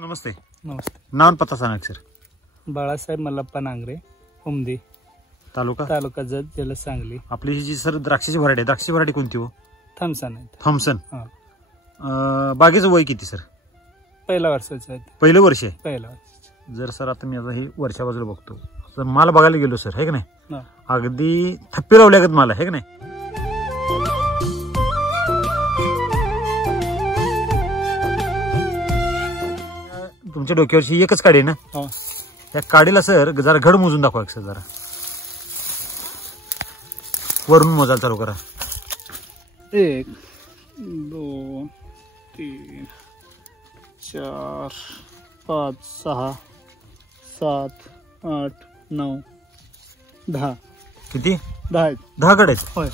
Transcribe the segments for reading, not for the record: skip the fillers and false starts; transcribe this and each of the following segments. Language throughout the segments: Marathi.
नमस्ते. नमस्ते. नाव आणि पत्ता सांगा सर. बाळासाहेब मल्लप्पा नांगरे, उमदी, तालुका जत, जिल्हा सांगली. आपली ही जी सर द्राक्षाची व्हरायटी, द्राक्षाची व्हरायटी कोणती हो? थॉम्सन आहे. थॉम्सन. बागेचं वय किती सर? पहिल्या वर्षाचं आहे. पहिलं वर्ष आहे. पहिलं वर्ष. जर सर आता मी आता ही वरच्या बाजूला बघतो तर माल बघायला गेलो सर, है की नाही? हा. अगदी थप्पी लावल्यागत माल आहे, है की नाही? तुमच्या डोक्यावरची एकच काडी आहे ना? हो. या काडीला सर जरा घड मोजून दाखवा सर. जरा वरून मोजायला चालू करा. 1 2 3 4 5 6 7 8 9 10. किती? 10. 10 गड आहेत. होय.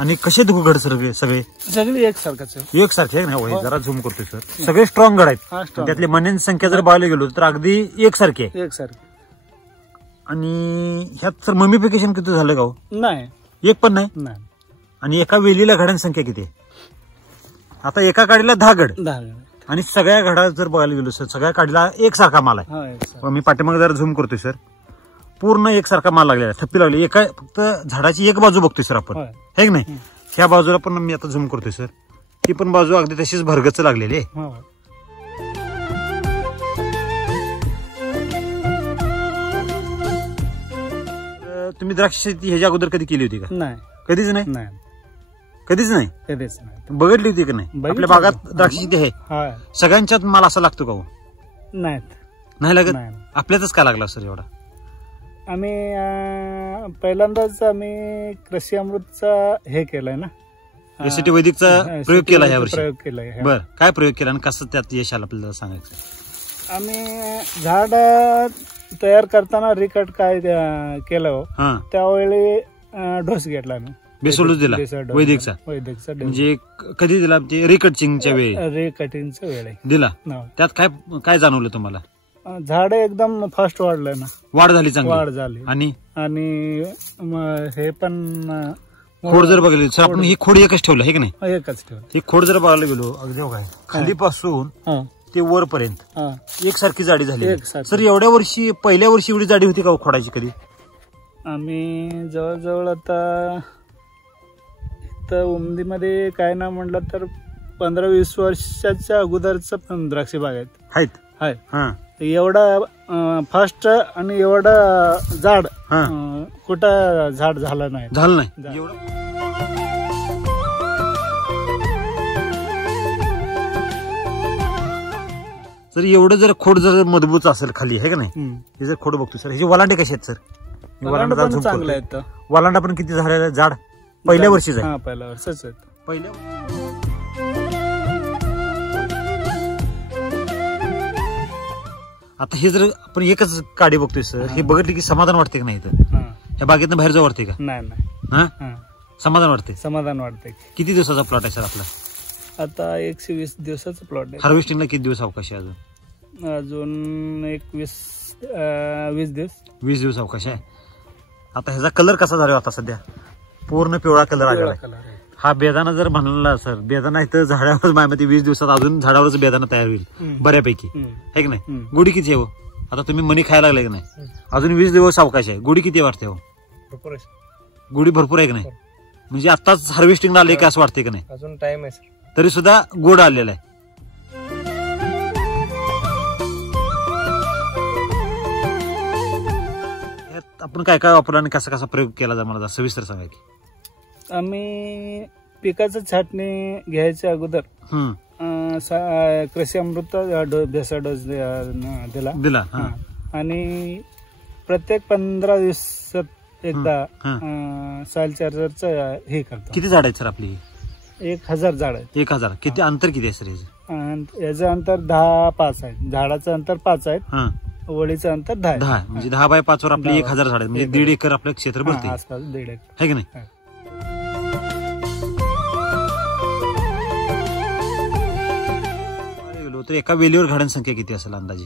आणि कसे घड सगळे सगळे सगळी एकसारखाच आहे. एकसारखे आहे ना? जरा झूम करतोय सर. सगळे स्ट्रॉंग गड आहेत. त्यातली मण्यांची संख्या जर पाहायला गेलो तर अगदी एकसारखी आहे. एकसारखी. आणि ह्यात सर ममिफिकेशन किती झालं का हो? नाही, एक पण नाही. नाही. आणि एका वेलीला घडांची संख्या किती आहे? आता एका काडीला 10 गड 10. आणि सगळ्या घडात जर बघायला गेलो सर सगळ्या काडीला एकसारखा माल आहे. हा, एकसारखा. मी पाठीमागे जरा झूम करतोय सर. पूर्ण एकसारखा माल लागलेला आहे. थप्पी लागली. एका फक्त झाडाची एक बाजू बघतोय सर आपण, है की नाही? ह्या बाजूला पण मी आता झूम करतोय सर. ती पण बाजू अगदी तशीच भरगच लागलेली आहे. तुम्ही द्राक्ष शेती ह्याच्या अगोदर कधी केली होती का? नाही, कधीच नाही. नाही, कधीच नाही. कधीच नाही. बघितली होती का नाही? आपल्या भागात द्राक्ष शेती आहे. हा. सगळ्यांच्यात माल असा लागतो का हो? नाही, नाही लागत. नाही. आपल्यातच का लागला सर एवढा? आम्ही पहिल्यांदाच आम्ही कृषी अमृतचा हे केलंय ना, यासाठी वैदिकचा प्रयोग केला यावर्षी. प्रयोग केलाय. बर, काय प्रयोग केला आणि कसं त्यात यश आलं आपल्याला सांगायचं? आम्ही झाड तयार करताना रिकट काय केलं हो, हा, त्यावेळी डोस घेतला आम्ही. बेसोलच दिला वैदिकचा. म्हणजे कधी दिला? म्हणजे रिकटिंगच्या वेळी. रिकटिंगच्या वेळी दिला. त्यात काय काय जाणवलं तुम्हाला? झाड एकदम फास्ट वाढलंय ना. वाढ झाली, चांगली वाढ झाली. आणि हे पण खोड जर बघितली सर आपण, ही खोड एकच ठेवलं आहे की नाही? एकच ठेवलं. ही खोड जर बघायला गेलो अगदी काय खालीपासून ते वरपर्यंत एकसारखी जाडी झाली. सर एवढ्या वर्षी पहिल्या वर्षी एवढी जाडी होती का खोडाची कधी? आम्ही जवळजवळ आता उमदीमध्ये काय ना म्हटलं तर 15-20 वर्षाच्या अगोदरच पण द्राक्षी बाग आहेत. एवढा फास्ट आणि एवढा झाड कुठं झाड झालं नाही. सर एवढं जर खोड जर मजबूत असेल खाली, आहे का नाही? हे जर खोड बघतो सर, ह्याचे वलांडे कसे आहेत सर? वलांडा चांगले आहेत. वलांडा पण किती झालेला झाड? पहिल्या वर्षीच आहे. पहिल्या वर्षीच आहे. पहिल्या आता हे जर आपण एकच काडी बघतोय सर, हे बघितले की समाधान वाटते का नाही? ह्या बागेतनं बाहेर जाऊ वाटते का? नाही. समाधान वाटते. समाधान वाटते. किती दिवसाचा प्लॉट आहे सर आपला? आता 120 दिवसाचा प्लॉट आहे. हार्वेस्टिंगला किती दिवस अवकाश आहे अजून? अजून 20 दिवस. 20 दिवस अवकाश आहे. आता ह्याचा कलर कसा झाला आता? सध्या पूर्ण पिवळा कलर आलेला आहे. हा बेदाना जर म्हणला सर, बेदाना इथं झाडावर माझ्यामध्ये 20 दिवसात अजून झाडावरच बेदाना तयार होईल बऱ्यापैकी, आहे की नाही? गुढी किती आहे हो? आता तुम्ही मनी खायला लागले की नाही? अजून 20 दिवस अवकाश आहे. गुढी किती वाटते हो? गुढी भरपूर आहे की नाही? म्हणजे आताच हार्वेस्टिंगला आले का असं वाटते की नाही? अजून टाइम आहे तरी सुद्धा गोड आलेला आहे. आपण काय काय वापरलं आणि कसा कसा प्रयोग केला जा मला सविस्तर सांगा की. आम्ही पिकाचं छाटणी घ्यायच्या अगोदर कृषी अमृत भेसा डोस दिला. आणि प्रत्येक 15 दिवसात एकदा सॉइल चार्जरचं हे करतो. किती झाड आहेत सर आपली? 1000 झाड आहेत. 1000. किती अंतर किती आहे सर याचं? याचं अंतर 10-5 आहे. झाडाचं अंतर 5 आहे. वळीचं अंतर 10. म्हणजे 10 बाय 5 वर आपली 1000 झाड आहेत. म्हणजे 1.5 एकर आपलं क्षेत्र भरते. आसपास 1.5 एकर, है की नाही? तर एका वेलीवर घडांची संख्या किती असेल अंदाजे?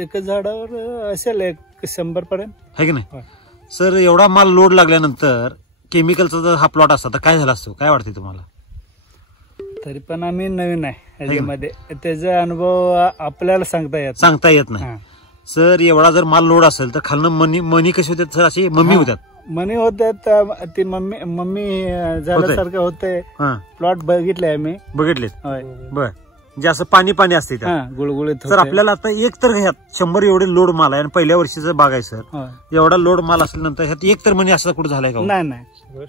एका झाडावर असेल 100 पर्यंत, है की नाही? सर एवढा माल लोड लागल्यानंतर केमिकलचा जर हा प्लॉट असता तर काय झाला असतो? काय वाटते तुम्हाला? तरी पण आम्ही नवीन आहे ह्याच्यामध्ये, त्याचा अनुभव आपल्याला सांगता येत नाही. सर एवढा जर माल लोड असेल तर खालनं मनी कशी होतात सर, अशी मम्मी होतात, मनी होतात, ती मम्मी झाल्यासारखं होते. प्लॉट बघितले आम्ही, बघितलेत. बर, म्हणजे असं पाणी पाणी असते गुळगुळीत. तर आपल्याला आता एक तर ह्यात 100 एवढे लोड माल आहे आणि पहिल्या वर्षीचा बाग आहे सर, एवढा लोड माल असल्यानंतर ह्यात एक तर मनी असं कुठं झालाय का? नाही,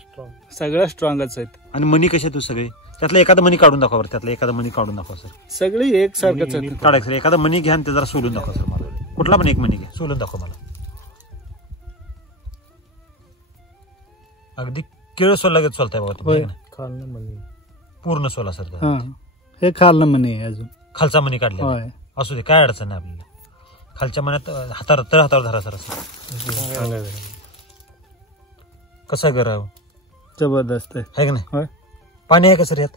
सगळं स्ट्रॉंगच आहेत. आणि मनी कशा तू सगळे, त्यातला एखादा मनी काढून दाखवा, त्यातला एखादा मनी काढून दाखवा सर. सगळी एक सारखंच काढायचं सर, एखादा मनी घ्या आणि ते जरा सोलून दाखवा सर मला. कुठला पण एक मनी घ्या, सोलून दाखवा मला. अगदी केळ सोला घेत सोलताय बाबा, पूर्ण सोला सर. हे खालनं मनी आहे, अजून खालचा मनी काढला असू दे, काय अडचण नाही आपल्याला. खालच्या मनात हातावर धरा सर. असं कसा गराव जबरदस्त आहे का नाही? पाणी आहे का सर यात?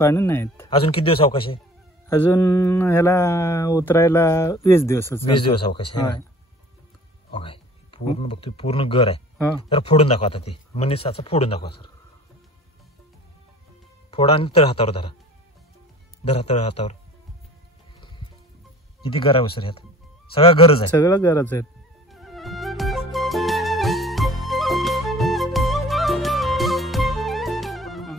पाणी नाहीत. अजून किती दिवस अवकाश आहे? अजून ह्याला उतरायला 20 दिवस. 20 दिवस अवकाश आहे. पूर्ण बघतोय, पूर्ण घर आहे. तर फोडून दाखवा आता, ती मनीसाचा फोडून दाखवा सर. फोडा आणि तळ हातावर धरा, तळ हातावर. किती घर आहे सर यात? सगळा गरज आहे, सगळं गरज आहे.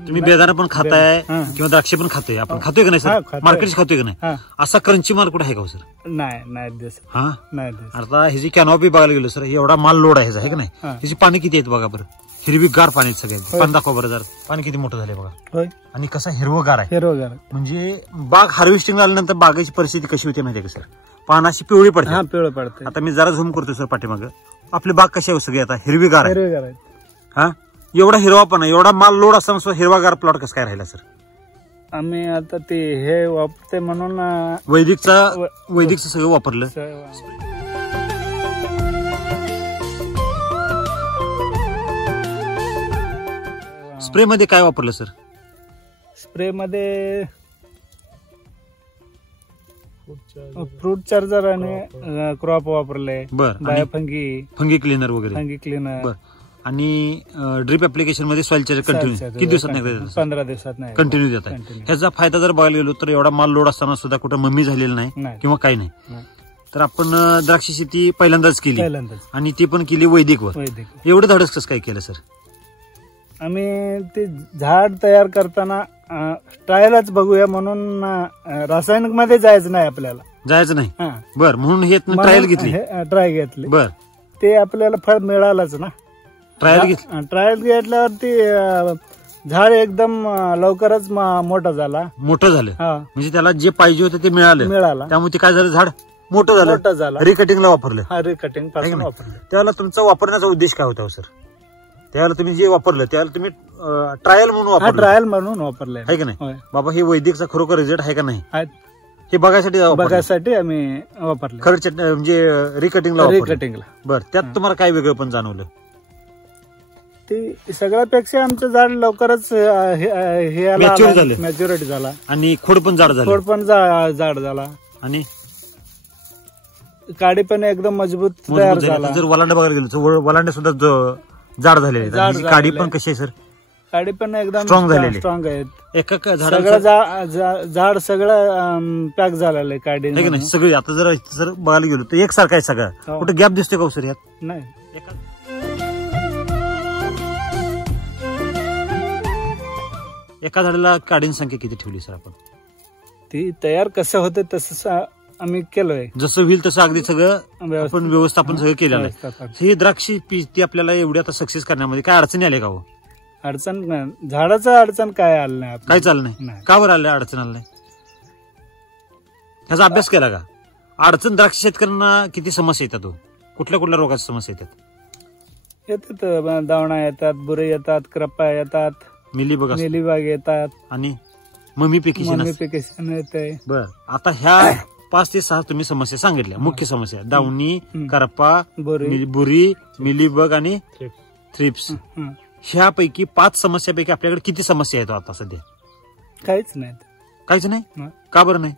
तुम्ही बेदाणा पण खाताय किंवा द्राक्ष पण खातोय, आपण खातोय का नाही सर? मार्केट खातोय का नाही? असा क्रंची माल कुठे आहे का सर? नाही. आता ह्याची कॅनॉपी बघायला गेलो सर, एवढा माल लोड आहे आहे का नाही? ह्याची पाणी किती आहेत बघा बरं, हिरवीगार पाणी सगळ्यात. पाणी दाखवा बरं जर, पाणी किती मोठं झालंय बघा. आणि कसा हिरवगार आहे. म्हणजे बाग हार्वेस्टिंग झाल्यानंतर बागेची परिस्थिती कशी होती माहितीये का सर? पानाशी पिवळी पडते. आता मी जरा झूम करतो सर पाठीमागं, आपली बाग कशी आहे सगळी आता हिरवीगार आहे. हा, एवढा हिरवा पण एवढा माल लोड असताना हिरवागार प्लॉट कसं काय राहिला सर? आम्ही आता ते हे वापरते म्हणून वैदिकचं सगळं वापरलं. स्प्रे मध्ये काय वापरलं सर? स्प्रे मध्ये फ्रूट चार्जर आणि क्रॉप वापरले. फंगी क्लिनर वगैरे. आणि ड्रिप ऍप्लिकेशन मध्ये सॉइल चार्जर कंटिन्यू किती दिवसात नाही? 15 दिवसात नाही, कंटिन्यू देत आहे. ह्याचा फायदा जर बघायला गेलो तर एवढा माल लोड असताना सुद्धा कुठं मम्मी झालेला नाही किंवा काही नाही. तर आपण द्राक्ष शेती पहिल्यांदाच केली आणि ती पण केली वैदिकवर. एवढं धाडस कसं काय केलं सर? आम्ही ते झाड तयार करताना ट्रायलच बघूया म्हणून, रासायनिक मध्ये जायचं नाही आपल्याला. जायचं नाही, बर, म्हणून हे ट्रायल घेतली. बर, ते आपल्याला फळ मिळालंच ना. ट्रायल घेतल्यावरती झाड एकदम लवकरच मोठं झालं. म्हणजे त्याला जे पाहिजे होतं ते मिळालं. त्यामुळे ते काय झालं, झाड मोठं झालं. रिकटिंगला वापरलं. रिकटिंग वापरलं. त्यावेळेला तुमचा वापरण्याचा उद्देश काय होता सर? त्यावेळेला तुम्ही जे वापरलं त्यावेळेला तुम्ही ट्रायल म्हणून वापरलं आहे का नाही? बाबा हे वैदिकचा खरोखर रिझल्ट आहे का नाही हे बघायसाठी आम्ही वापरलं. खरंच म्हणजे रिकटिंगला. बरं, त्यात तुम्हाला काय वेगळं पण जाणवलं? ते सगळ्यापेक्षा आमचं झाड लवकरच मॅच्युरिटी झाला आणि खोड पण जाड झाला आणि काडी पण एकदम मजबूत तयार झाला. जर वलांडा बघायला गेलो तर वलांडे सुद्धा जाड झालेले, काडी पण कशी आहे सर? काडी पण एकदम स्ट्रॉंग आहेत. एका झाड सगळं पॅक झालेलं आहे काडी नाही सगळी. आता जर बघायला गेलो तर एकसारखं आहे सगळं. कुठे गॅप दिसतोय का सर यात? नाही. एका झाडाला काडींची संख्या किती ठेवली सर आपण? ती तयार कसं होतं तसं आम्ही केलोय. जसं होईल तसं अगदी सगळं आपण व्यवस्थापन सगळं केलेलं आहे. ही द्राक्ष ती आपल्याला एवढी आता सक्सेस करण्यामध्ये काय अडचणी आल्या का? अडचण झाडाचं अडचण काय आलं नाही, काय चाललं नाही. का बरं आलं अडचण आलं नाही? ह्याचा अभ्यास केला का? अडचण द्राक्ष शेतकऱ्यांना किती समस्या येतात? कुठल्या रोगाच्या समस्या येतात? दावणा येतात, बुरे येतात, करपा येतात, मिलीबाग येतात आणि मम्मी पिकेशन येते. बर, आता ह्या 5 ते 6 तुम्ही समस्या सांगितल्या, मुख्य समस्या दावणी, करपा, बुरी, मिलीबग आणि थ्रिप्स. ह्यापैकी 5 समस्यापैकी आपल्याकडे किती समस्या आहेत आता सध्या? काहीच नाही. का बरं नाही?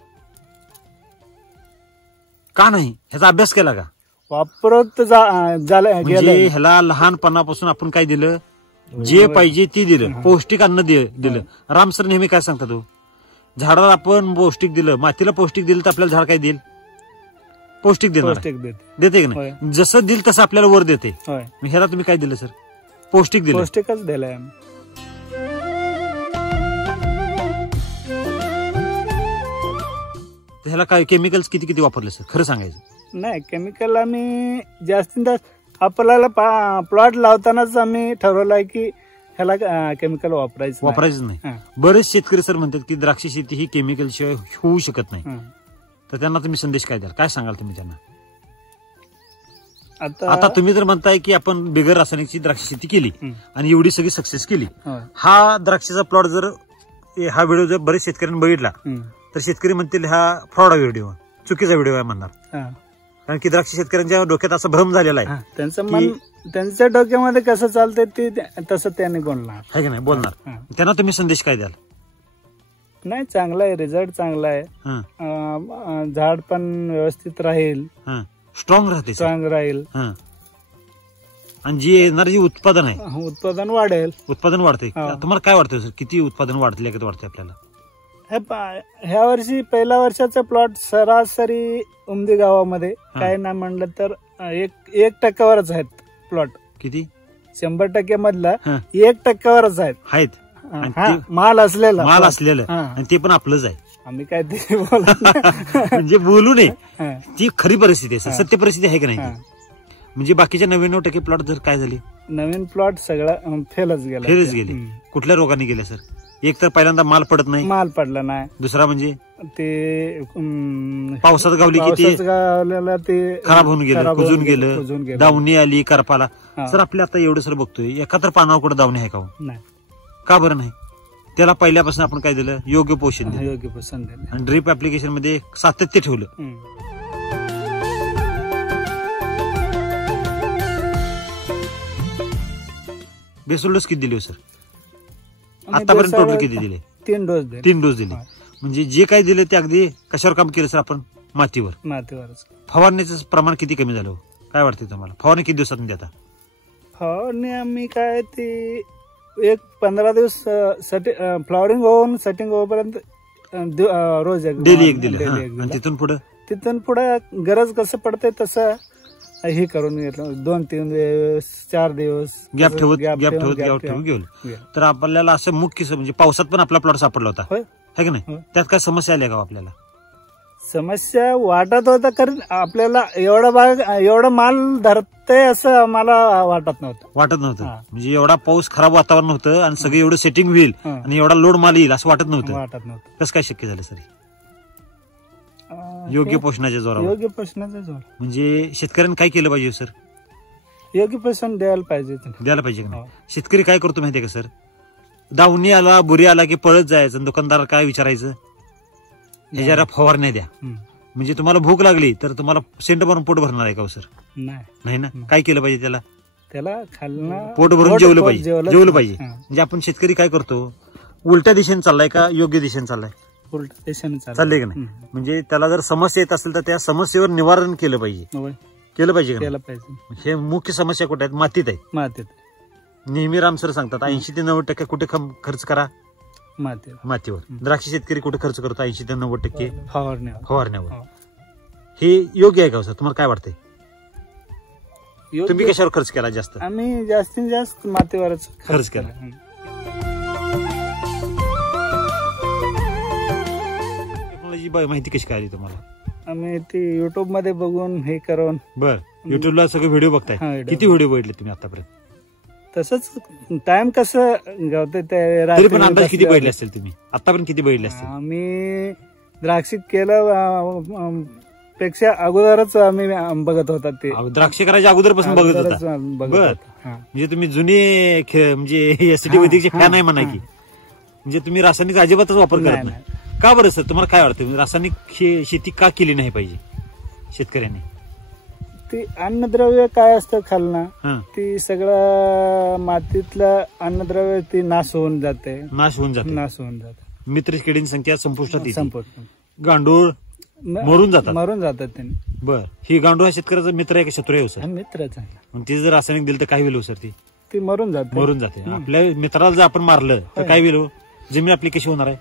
का नाही ह्याचा अभ्यास केला का? वापरत म्हणजे ह्याला लहानपणापासून आपण काय दिलं? जे पाहिजे ती दिलं, पौष्टिक अन्न दिलं. राम सर नेहमी काय सांगतात? झाडाला आपण पौष्टिक दिलं, मातीला पौष्टिक दिलं तर आपल्याला झाड काय देईल? पौष्टिक देणार, पौष्टिक देते. देते की नाही? जसं दिल तसं आपल्याला वर देते. होय, मग ह्याला तुम्ही काय दिलं सर? पौष्टिक दिलं. पौष्टिकच दिलंय आम्ही. ह्याला काय केमिकल्स किती किती वापरले सर? खरं सांगायचं. नाही, केमिकल आम्ही जास्तीत जास्त आपल्याला प्लॉट लावतानाच आम्ही ठरवलंय की ह्याला केमिकल वापरायचं नाही. हा. बरेच शेतकरी सर म्हणतात की द्राक्ष शेती ही केमिकल शिवाय होऊ शकत नाही. हा. तर त्यांना तुम्ही संदेश काय द्याल? काय सांगाल तुम्ही त्यांना? आता तुम्ही जर म्हणताय की आपण बिगर रासायनिकची द्राक्ष शेती केली आणि एवढी सगळी सक्सेस केली, हा द्राक्षाचा प्लॉट जर हा व्हिडिओ जर बरेच शेतकऱ्यांनी बघितला तर शेतकरी म्हणतील हा फ्रॉड व्हिडिओ, चुकीचा व्हिडिओ आहे म्हणणार. कारण की द्राक्ष शेतकऱ्यांच्या डोक्यात असा भ्रम झालेला आहे. त्यांच्या डोक्यामध्ये कसं चालतंय ते तसं त्यांनी बोलणार आहे की नाही? बोलणार. त्यांना तुम्ही संदेश काय द्याल? नाही, चांगला आहे, रिझल्ट चांगला आहे, झाड पण व्यवस्थित राहील, स्ट्रॉंग राहते, स्ट्रॉंग राहील, आणि जी येणार जी उत्पादन आहे उत्पादन वाढेल. उत्पादन वाढते. तुम्हाला काय वाटतं सर, किती उत्पादन वाढते का वाटते आपल्याला? ह्या वर्षी पहिल्या वर्षाचा प्लॉट सरासरी उमदी गावामध्ये काय नाही म्हणलं तर 1% आहेत प्लॉट. किती? 100% मधला 1% आहेत माल असलेला आणि ते पण आपलंच आहे. आम्ही काय ते बोलत म्हणजे बोलू नये, ती खरी परिस्थिती आहे, सत्य परिस्थिती आहे की नाही? म्हणजे बाकीच्या 99% प्लॉट जर काय झाले, नवीन प्लॉट सगळा फेलच गेले. कुठल्या रोगाने गेले सर? एक तर पहिल्यांदा माल पडत नाही, माल पडला नाही. दुसरा म्हणजे ते पावसात गावली की ते खराब होऊन गेलं, कुजून गेलं, दावणी आली करपाला. सर आपल्या आता एवढं सर बघतोय, एका तर पानावर कुठं दावणी आहे का? नाही. का बरं नाही? त्याला पहिल्यापासून आपण काय दिलं? योग्य पोषण दिलं, योग्य पोषण दिलं, आणि ड्रीप ऍप्लिकेशन मध्ये सातत्य ठेवलं. बेसल डोस किती दिले सर? आतापर्यंत टोटल किती दिले? 3 डोस. 3 डोस दिले. म्हणजे जे काही दिले ते अगदी कशावर काम केलं सर आपण? मातीवरच. फवारणीचं प्रमाण किती कमी झालं? काय वाटतं तुम्हाला? फवारणी किती दिवसात देता? फवारणी आम्ही काय ते 15 दिवस फ्लॉवरिंग होऊन सेटिंग होईपर्यंत रोज डेली एक दिलं. आणि तिथून पुढे गरज कसं पडते तसं हे करून घेतलं. 2-3 दिवस 4 दिवस गॅप ठेवत घेऊ. तर आपल्याला असं मुख्य म्हणजे पावसात पण आपला प्लॉट सापडला होता है की नाही? त्यात काय समस्या आल्या का आपल्याला? समस्या वाटत होता, कारण आपल्याला एवढा माल धरतय असं आम्हाला वाटत नव्हतं. म्हणजे एवढा पाऊस, खराब वातावरण होतं आणि सगळं एवढं सेटिंग होईल आणि एवढा लोड माल येईल असं वाटत नव्हतं. कसं काय शक्य झालं सर? योग्य पोषणाच्या जोरावर. म्हणजे शेतकऱ्यांनी काय केलं पाहिजे सर? योग्य पोषण द्यायला पाहिजे का नाही? शेतकरी काय करतो माहितीये का सर? दावणी आला, बुरी आला की पळत जायचं, दुकानदार काय विचारायचं, ह्याच्याला फवारण्या द्या. म्हणजे तुम्हाला भूक लागली तर तुम्हाला सेंट भरून पोट भरणार आहे का सर? नाही ना. काय केलं पाहिजे त्याला? खाल्लं पोट भरून जेवलं पाहिजे. म्हणजे आपण शेतकरी काय करतो? उलट्या दिशेने चाललाय का योग्य दिशेने चाललाय? उलट्या दिशेने चाललंय का नाही? म्हणजे त्याला जर समस्या येत असेल तर त्या समस्येवर निवारण केलं पाहिजे. हे मुख्य समस्या कुठे आहेत? मातीत आहे. नेहमी राम सर सांगतात 80 ते 90% कुठे खर्च करा? मातीवर. द्राक्ष शेतकरी कुठे खर्च करतो? 80 ते 90% फवारण्यावर. हे योग्य आहे का सर? तुम्हाला काय वाटतंय? तुम्ही कशावर खर्च केला जास्त? आम्ही जास्तीत जास्त मातीवरच खर्च केला. टेक्नॉलॉजी माहिती कशी काय आली तुम्हाला? आम्ही ती युट्यूब मध्ये बघून हे करून. बर, युट्यूबला सगळे व्हिडिओ बघताय. किती व्हिडिओ बघितले तुम्ही आतापर्यंत? तसंच टाइम कसं गावते तरी पण अंदाज किती बघितले असतील तुम्ही आतापर्यंत? किती बघितले असतील? आम्ही द्राक्षित केलं पेक्षा अगोदरच आम्ही बघत होता. ते द्राक्ष करायच्या अगोदरपासून बघत होता. बर, म्हणजे तुम्ही जुने म्हणजे एसटी वैदिकचे फॅन आहे म्हणा की. म्हणजे तुम्ही रासायनिक अजिबातच वापर करत नाही. का बरं सर? तुम्हाला काय वाटतं रासायनिक शेती का केली नाही पाहिजे शेतकऱ्यांनी? ती अन्नद्रव्य काय असतं खालना, ती सगळं मातीतलं अन्नद्रव्य ती नाश होऊन जाते. मित्र किडींची संख्या संपुष्टात. गांडूळ मरून जातात त्यांनी. बर, ही गांडूळ हा शेतकऱ्याचा मित्र आहे का शत्रू आहे सर? मित्रच आहे. ते जर रासायनिक दिलं तर काय होईल सर? ती मरून जाते. आपल्या मित्राला जर आपण मारलं तर काय होईल? जमीन आपली कशी होणार आहे?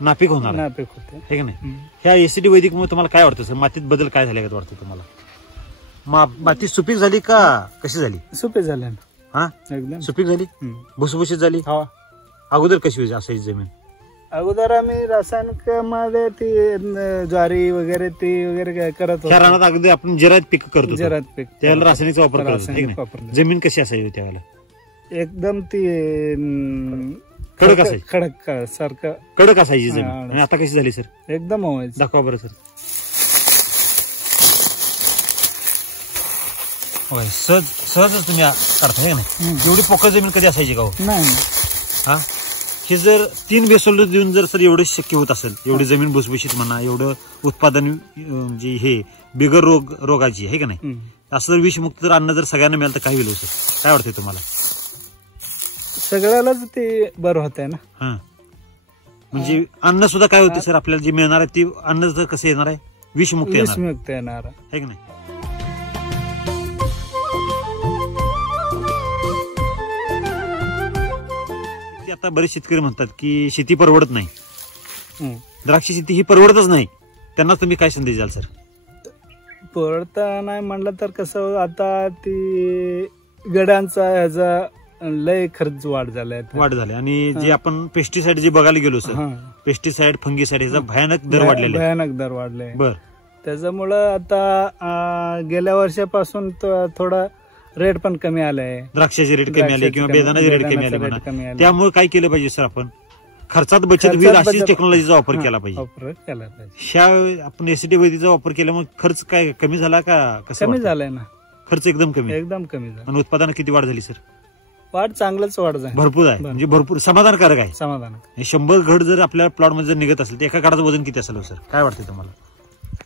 नापीक होणार आहे. नापीक होते. हे की नाही. ह्या एसीटी वैदिक मुळे तुम्हाला काय वाटतं सर, मातीत बदल काय झाले का वाटतं तुम्हाला? माती सुपीक झाली का कशी झाली? सुपीक झाले ना. हा एकदम सुपीक झाली, भुसभुशीत झाली. अगोदर कशी होती असायची जमीन? अगोदर आम्ही रासायनिक मध्ये ती ज्वारी वगैरे ती वगैरे करत होतो. रानात अगदी आपण जिरायत पीक करतो, जिरायत पीक त्यावेळेला रासायनिकचा वापर करतो. रासायनिक वापरलं. जमीन कशी असायची त्यावेळेला? एकदम ती कडक असायची, खडक सारखं कडक असायची जमीन. आणि आता कशी झाली सर? एकदम व्हायची. दाखवा बरं सर. होय, सहजच तुम्ही करता हे नाही. एवढी पोकळ जमीन कधी असायची का हो? नाही. हा, हे जर 3 बेसोल्ड देऊन जर सर एवढं शक्य होत असेल, एवढी जमीन भुसभुशीत म्हणा, एवढं उत्पादन जे हे बिगर रोगाची आहे का नाही, असं जर विषमुक्त जर अन्न जर सगळ्यांना मिळालं तर काय होईल सर? काय वाटतंय तुम्हाला? सगळ्यालाच ते बरं होत आहे ना. हा, म्हणजे अन्न सुद्धा काय होते सर आपल्याला जे मिळणार आहे ते अन्न जर कसं येणार आहे? विषमुक्त येणार आहे की नाही. आता बरेच शेतकरी म्हणतात की शेती परवडत नाही, द्राक्ष शेती ही परवडतच नाही, त्यांना तुम्ही काय संदेश द्याल सर? परवडता नाही म्हणलं तर कसं, आता ती गड्यांचा ह्याचा लय खर्च वाढ झालाय. आणि जे आपण पेस्टिसाइड जे बघायला गेलो सर, पेस्टिसाइड फंगीसाइड ह्याचा भयानक दर वाढले. बर, त्याच्यामुळं आता गेल्या वर्षापासून थोडा रेट पण कमी आलाय. द्राक्षाचे रेट कमी आले किंवा बेदाण्याचे रेट कमी आले. त्यामुळे काय केलं पाहिजे सर? आपण खर्चात बचत होईल अशी टेक्नॉलॉजीचा वापर केला पाहिजे. ह्या आपण एसीटी वैदिकचा वापर केल्यामुळे खर्च काय कमी झाला का? कसं कमी झालाय ना. खर्च एकदम कमी झाला. आणि उत्पादन किती वाढ झाली सर? वाढ चांगलंच वाढ झाली, भरपूर आहे. म्हणजे भरपूर समाधानकारक आहे. 100 घड जर आपल्या प्लॉट मध्ये जर निघत असेल तर एका घडाचं वजन किती असेल सर? काय वाटतं तुम्हाला?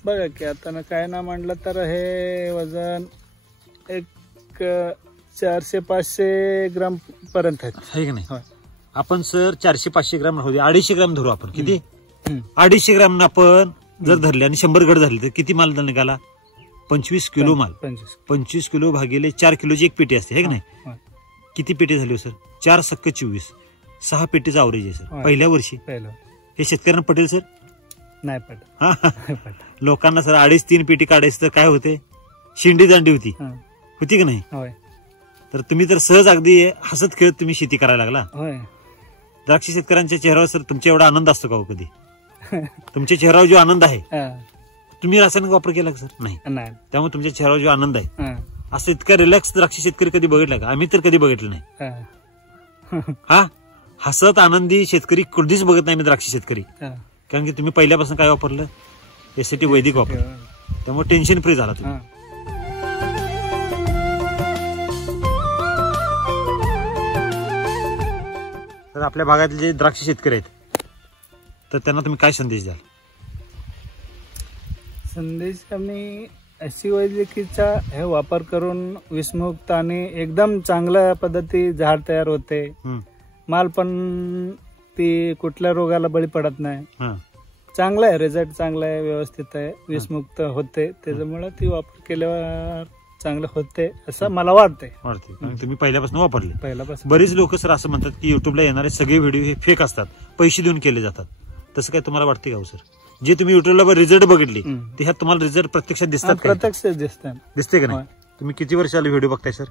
बघा की आता काय ना म्हणलं तर हे वजन एक 400-500 ग्राम पर्यंत आहे की नाही. आपण सर 400-500 ग्राम राहू दे, 250 ग्राम धरू आपण. किती? 250 ग्राम आपण जर धरले आणि 100 घड झाले तर किती माल निघाला? 25 किलो माल. 25 किलो भागिले 4 किलोची एक पेटी असते, हे की नाही. किती पेटी झाली सर? 4 सक्क 24, 6 पेटीचा अवरेज आहे सर पहिल्या वर्षी. हे शेतकऱ्यांना पटेल सर? नाही पटेल. लोकांना सर 2.5-3 पेटी काढायची तर काय होते? शिंडी दांडी होती की नाही. तर तुम्ही तर सहज अगदी हसत खेळत तुम्ही शेती करायला लागला. द्राक्ष शेतकऱ्यांच्या चेहऱ्यावर सर तुमच्या एवढा आनंद असतो का हो कधी? तुमच्या चेहऱ्यावर जो आनंद आहे, तुम्ही रासायनिक वापर केला सर? नाही. त्यामुळे तुमच्या चेहऱ्यावर जो आनंद आहे, असं इतका रिलॅक्स द्राक्ष शेतकरी कधी बघितला का? आम्ही तर कधी बघितलं नाही. हा, हसत आनंदी शेतकरी कधीच बघत नाही मी द्राक्ष शेतकरी. कारण की तुम्ही पहिल्यापासून काय वापरलं? एसीटी वैदिक वापरलं, त्यामुळे टेन्शन फ्री झाला तुम्ही. तर आपल्या भागातले जे द्राक्ष शेतकरी आहेत तर त्यांना तुम्ही काय संदेश द्याल? संदेश आम्ही एसी वैद्यकीचा हे वापर करून विषमुक्त आणि एकदम चांगल्या पद्धती झाड तयार होते. माल पण ती कुठल्या रोगाला बळी पडत नाही. चांगला आहे, रिझल्ट चांगला आहे, व्यवस्थित आहे, विषमुक्त होते. त्याच्यामुळे ती वापर केल्यावर चांगलं होते असं मला वाटतंय. तुम्ही पहिल्यापासून वापरले. बरेच लोक सर असं म्हणतात की युट्यूबला येणारे सगळे व्हिडिओ हे फेक असतात, पैसे देऊन केले जातात. तसं काय तुम्हाला वाटते का सर? जे तुम्ही युट्यूबला रिझल्ट बघितले ते ह्यात तुम्हाला रिझल्ट प्रत्यक्षात दिसतात? प्रत्यक्ष दिसते का नाही? तुम्ही किती वर्ष आले व्हिडिओ बघताय सर?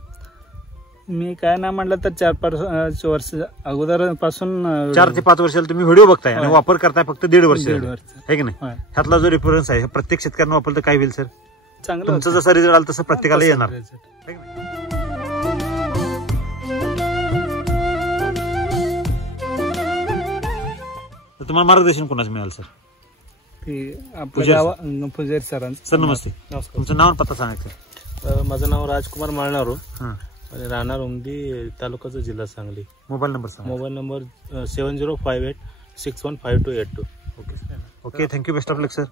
मी काय ना म्हणलं तर 4-5 वर्ष अगोदर पासून 4 ते 5 वर्षाला तुम्ही व्हिडिओ बघताय आणि वापर करताय फक्त 1.5 वर्ष आहे की नाही. ह्यातला जो रेफरन्स आहे प्रत्येक शेतकऱ्यांना वापरलं तर काय होईल सर? चांगलं. तुमचा जसा रिझल्ट आला तसं प्रत्येकाला येणार. तुम्हाला मार्गदर्शन कोणाचं मिळालं सर? पुजारी सरांचं. सर नमस्ते, तुमचं नाव पत्ता सांगायचं. माझं नाव राजकुमार माळणारो आणि राहणार उमदी, तालुक्याचा जिल्हा सांगली. मोबाईल नंबर सांगा. Mobile number 7058615282. Okay, thank you, best of luck sir.